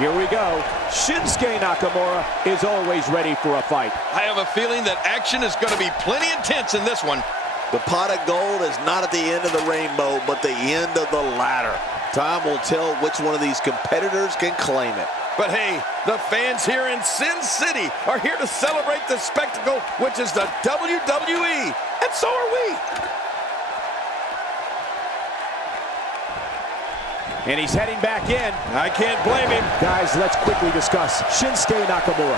Here we go. Shinsuke Nakamura is always ready for a fight. I have a feeling that action is going to be plenty intense in this one. The pot of gold is not at the end of the rainbow, but the end of the ladder. Time will tell which one of these competitors can claim it. But hey, the fans here in Sin City are here to celebrate the spectacle, which is the WWE. And so are we. And he's heading back in. I can't blame him. Guys, let's quickly discuss Shinsuke Nakamura.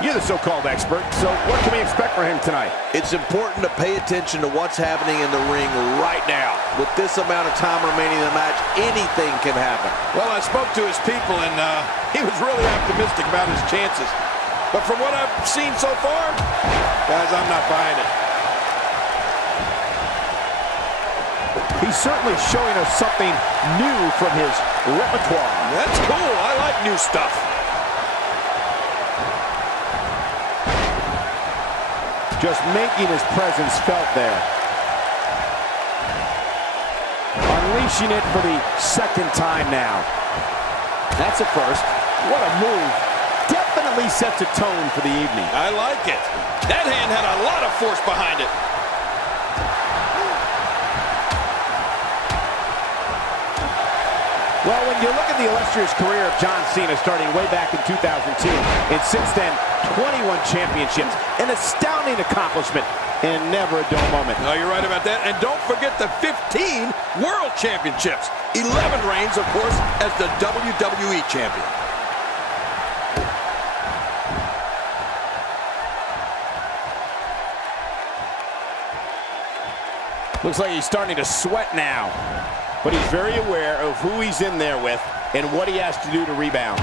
You're the so-called expert, so what can we expect from him tonight? It's important to pay attention to what's happening in the ring right now. With this amount of time remaining in the match, anything can happen. Well, I spoke to his people, and he was really optimistic about his chances. But from what I've seen so far, guys, I'm not buying it. He's certainly showing us something new from his repertoire. That's cool. I like new stuff. Just making his presence felt there. Unleashing it for the second time now. That's a first. What a move. Definitely sets a tone for the evening. I like it. That hand had a lot of force behind it. Well, when you look at the illustrious career of John Cena starting way back in 2002, and since then, 21 championships, an astounding accomplishment, and never a dull moment. No, you're right about that. And don't forget the 15 World Championships. 11 reigns, of course, as the WWE Champion. Looks like he's starting to sweat now. But he's very aware of who he's in there with and what he has to do to rebound.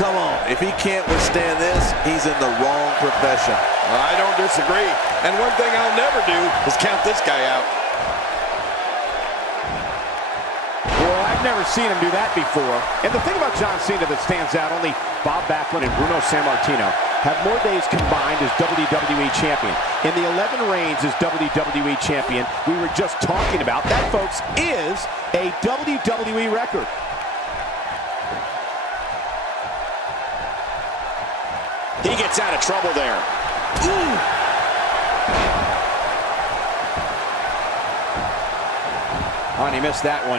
Come on, if he can't withstand this, he's in the wrong profession. I don't disagree. And one thing I'll never do is count this guy out. Well, I've never seen him do that before. And the thing about John Cena that stands out, only Bob Backlund and Bruno Sammartino have more days combined as WWE Champion. In the 11 reigns as WWE Champion we were just talking about, that, folks, is a WWE record. He gets out of trouble there. Ooh. Oh, and he missed that one.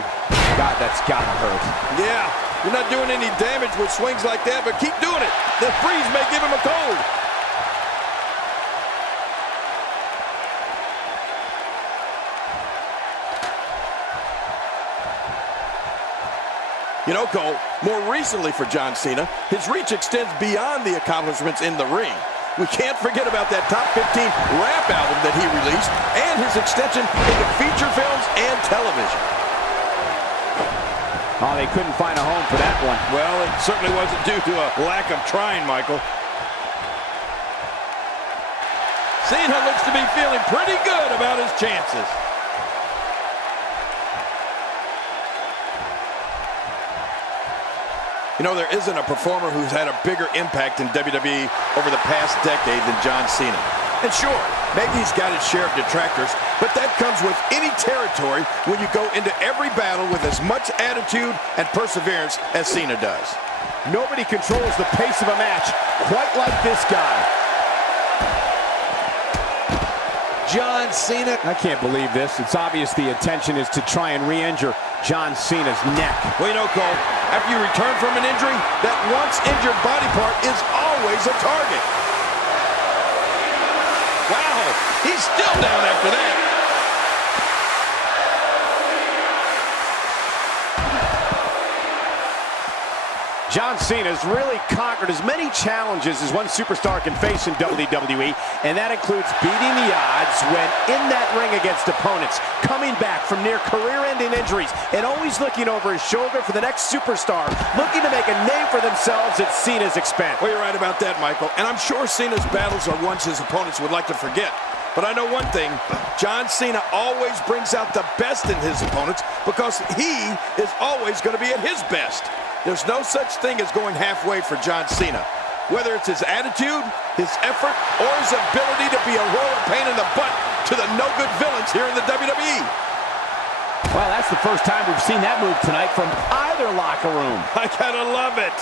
God, that's gotta hurt. Yeah, you're not doing any damage with swings like that, but keep doing it. The freeze may give him a cold. You know, Cole, more recently for John Cena, his reach extends beyond the accomplishments in the ring. We can't forget about that top 15 rap album that he released and his extension into feature films and television. Oh, they couldn't find a home for that one. Well, it certainly wasn't due to a lack of trying, Michael. Cena looks to be feeling pretty good about his chances. You know, there isn't a performer who's had a bigger impact in WWE over the past decade than John Cena. And sure, maybe he's got his share of detractors, but that comes with any territory when you go into every battle with as much attitude and perseverance as Cena does. Nobody controls the pace of a match quite like this guy. John Cena. I can't believe this. It's obvious the intention is to try and re-injure John Cena's neck. Well, you know, Cole, after you return from an injury, that once injured body part is always a target. Wow, he's still down after that. John Cena's really conquered as many challenges as one superstar can face in WWE, and that includes beating the odds when in that ring against opponents, coming back from near career-ending injuries, and always looking over his shoulder for the next superstar, looking to make a name for themselves at Cena's expense. Well, you're right about that, Michael, and I'm sure Cena's battles are ones his opponents would like to forget. But I know one thing, John Cena always brings out the best in his opponents because he is always going to be at his best. There's no such thing as going halfway for John Cena. Whether it's his attitude, his effort, or his ability to be a royal pain in the butt to the no-good villains here in the WWE. Well, that's the first time we've seen that move tonight from either locker room. I gotta love it.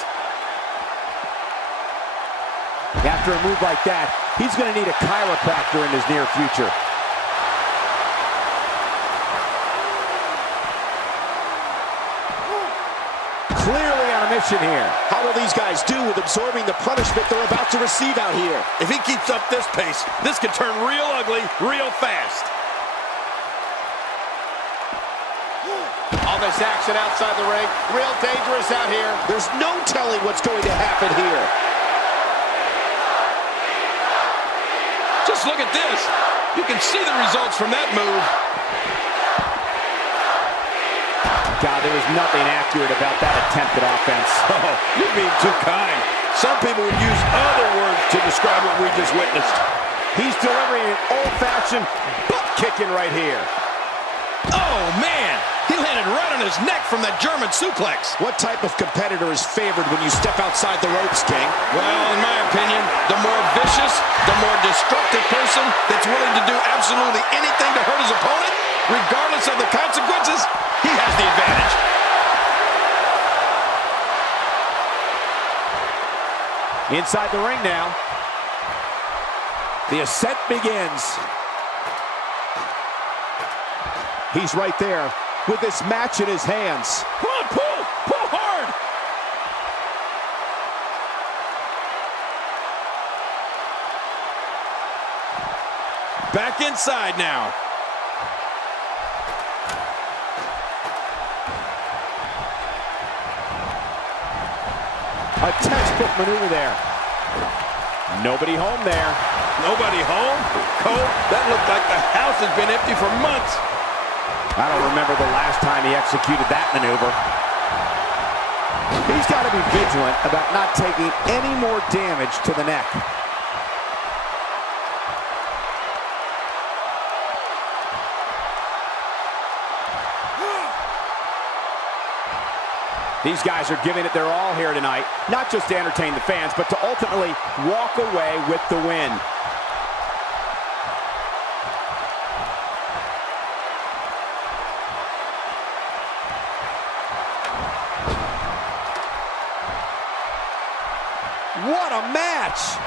After a move like that, he's going to need a chiropractor in his near future. Clearly on a mission here. How will these guys do with absorbing the punishment they're about to receive out here? If he keeps up this pace, this could turn real ugly real fast. All this action outside the ring, real dangerous out here. There's no telling what's going to happen here. Just look at this. You can see the results from that move. God, there was nothing accurate about that attempted offense. Oh, you're being too kind. Some people would use other words to describe what we just witnessed. He's delivering an old-fashioned butt kicking right here. Oh, man. He landed right on his neck from that German suplex. What type of competitor is favored when you step outside the ropes, King? Well, in my opinion, the more vicious, the more destructive person that's willing to do absolutely anything to hurt his opponent, regardless of the consequences, he has the advantage. Inside the ring now. The ascent begins. He's right there with this match in his hands. Come on, pull! Pull hard! Back inside now. A textbook maneuver there. Nobody home there. Nobody home? Cole, that looked like the house has been empty for months. I don't remember the last time he executed that maneuver. He's got to be vigilant about not taking any more damage to the neck. These guys are giving it their all here tonight, not just to entertain the fans, but to ultimately walk away with the win. What a match!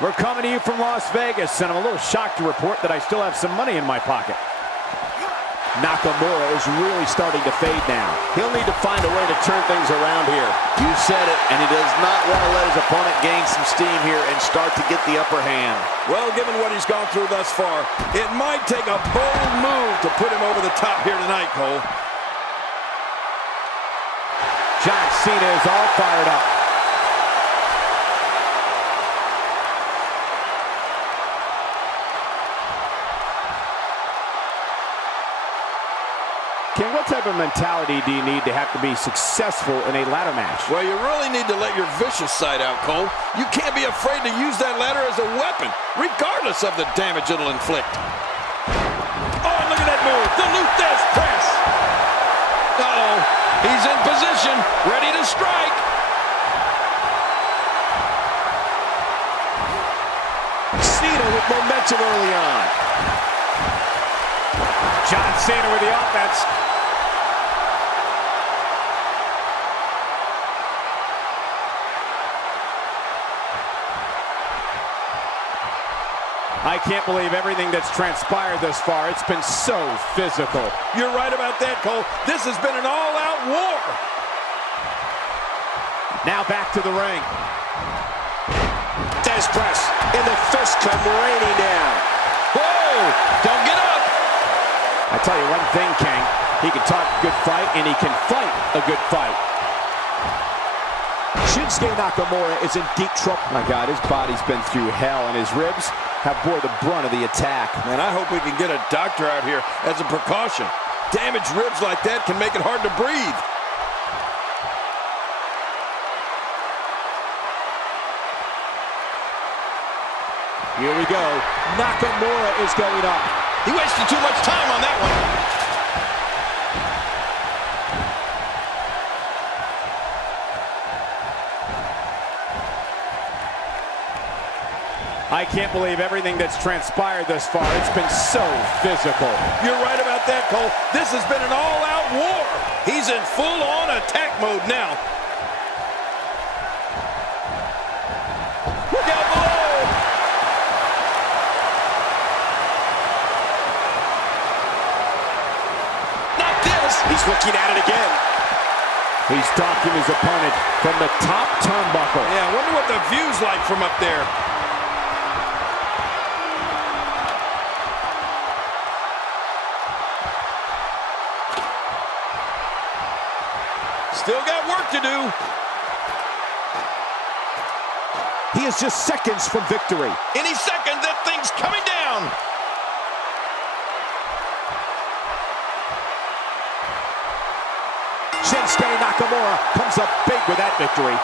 We're coming to you from Las Vegas, and I'm a little shocked to report that I still have some money in my pocket. Nakamura is really starting to fade now. He'll need to find a way to turn things around here. You said it, and he does not want to let his opponent gain some steam here and start to get the upper hand. Well, given what he's gone through thus far, it might take a bold move to put him over the top here tonight, Cole. John Cena is all fired up. Ken, what type of mentality do you need to have to be successful in a ladder match? Well, you really need to let your vicious side out, Cole. You can't be afraid to use that ladder as a weapon, regardless of the damage it'll inflict. Oh, look at that move. The Luthez press. Uh-oh. He's in position, ready to strike. Cena with momentum early on. John Cena with the offense. I can't believe everything that's transpired thus far. It's been so physical. You're right about that, Cole. This has been an all-out war. Now back to the ring. Des press, and the fist come raining down. Whoa! Don't get up. I tell you one thing, King. He can talk a good fight, and he can fight a good fight. Shinsuke Nakamura is in deep trouble. My God, his body's been through hell, and his ribs have bore the brunt of the attack. Man, I hope we can get a doctor out here as a precaution. Damaged ribs like that can make it hard to breathe. Here we go. Nakamura is going up. He wasted too much time on that one. I can't believe everything that's transpired thus far. It's been so physical. You're right about that, Cole. This has been an all-out war. He's in full-on attack mode now. Look out below. Not this. He's looking at it again. He's stalking his opponent from the top turnbuckle. Yeah, I wonder what the view's like from up there. Still got work to do. He is just seconds from victory. Any second, that thing's coming down. Shinsuke Nakamura comes up big with that victory.